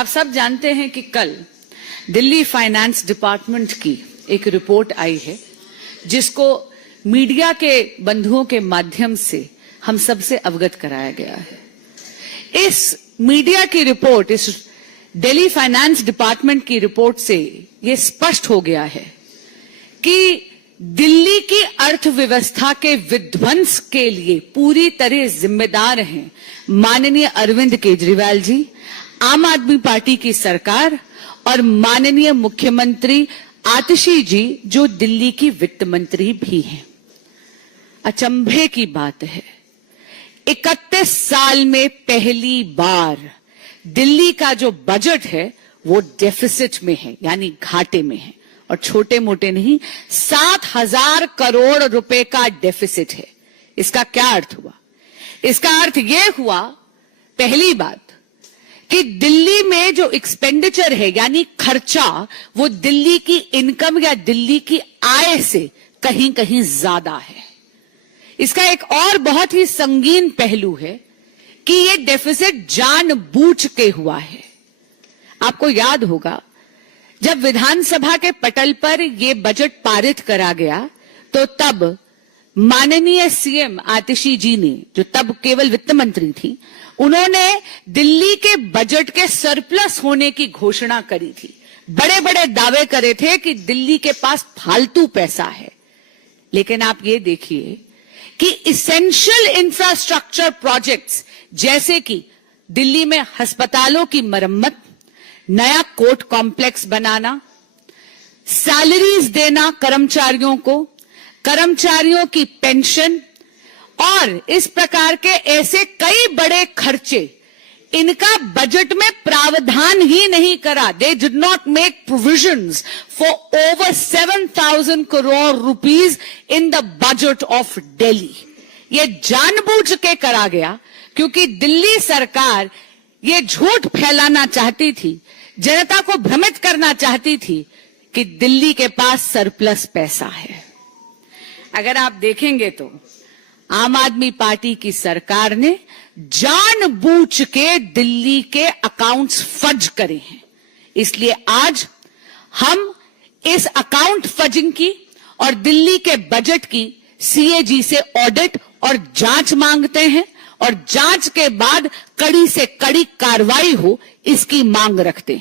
आप सब जानते हैं कि कल दिल्ली फाइनेंस डिपार्टमेंट की एक रिपोर्ट आई है जिसको मीडिया के बंधुओं के माध्यम से हम सबसे अवगत कराया गया है। इस मीडिया की रिपोर्ट, इस दिल्ली फाइनेंस डिपार्टमेंट की रिपोर्ट से ये स्पष्ट हो गया है कि दिल्ली की अर्थव्यवस्था के विध्वंस के लिए पूरी तरह जिम्मेदार हैं माननीय अरविंद केजरीवाल जी, आम आदमी पार्टी की सरकार और माननीय मुख्यमंत्री आतिशी जी जो दिल्ली की वित्त मंत्री भी हैं। अचंभे की बात है, 31 साल में पहली बार दिल्ली का जो बजट है वो डेफिसिट में है, यानी घाटे में है, और छोटे मोटे नहीं, 7,000 करोड़ रुपए का डेफिसिट है। इसका क्या अर्थ हुआ? इसका अर्थ यह हुआ, पहली बात, कि दिल्ली में जो एक्सपेंडिचर है यानी खर्चा, वो दिल्ली की इनकम या दिल्ली की आय से कहीं कहीं ज्यादा है। इसका एक और बहुत ही संगीन पहलू है कि ये डेफिसिट जानबूझ के हुआ है। आपको याद होगा जब विधानसभा के पटल पर यह बजट पारित करा गया तो तब माननीय सीएम आतिशी जी ने, जो तब केवल वित्त मंत्री थी, उन्होंने दिल्ली के बजट के सरप्लस होने की घोषणा करी थी। बड़े बड़े दावे करे थे कि दिल्ली के पास फालतू पैसा है। लेकिन आप ये देखिए कि इसेंशियल इंफ्रास्ट्रक्चर प्रोजेक्ट्स जैसे कि दिल्ली में अस्पतालों की मरम्मत, नया कोर्ट कॉम्प्लेक्स बनाना, सैलरीज देना कर्मचारियों को, कर्मचारियों की पेंशन और इस प्रकार के ऐसे कई बड़े खर्चे, इनका बजट में प्रावधान ही नहीं करा। They did not make provisions for over 7,000 crore rupees in the budget of Delhi. ये जानबूझ के करा गया क्योंकि दिल्ली सरकार ये झूठ फैलाना चाहती थी, जनता को भ्रमित करना चाहती थी कि दिल्ली के पास सरप्लस पैसा है। अगर आप देखेंगे तो आम आदमी पार्टी की सरकार ने जानबूझ के दिल्ली के अकाउंट्स फज करे हैं। इसलिए आज हम इस अकाउंट फजिंग की और दिल्ली के बजट की सीएजी से ऑडिट और जांच मांगते हैं और जांच के बाद कड़ी से कड़ी कार्रवाई हो, इसकी मांग रखते हैं।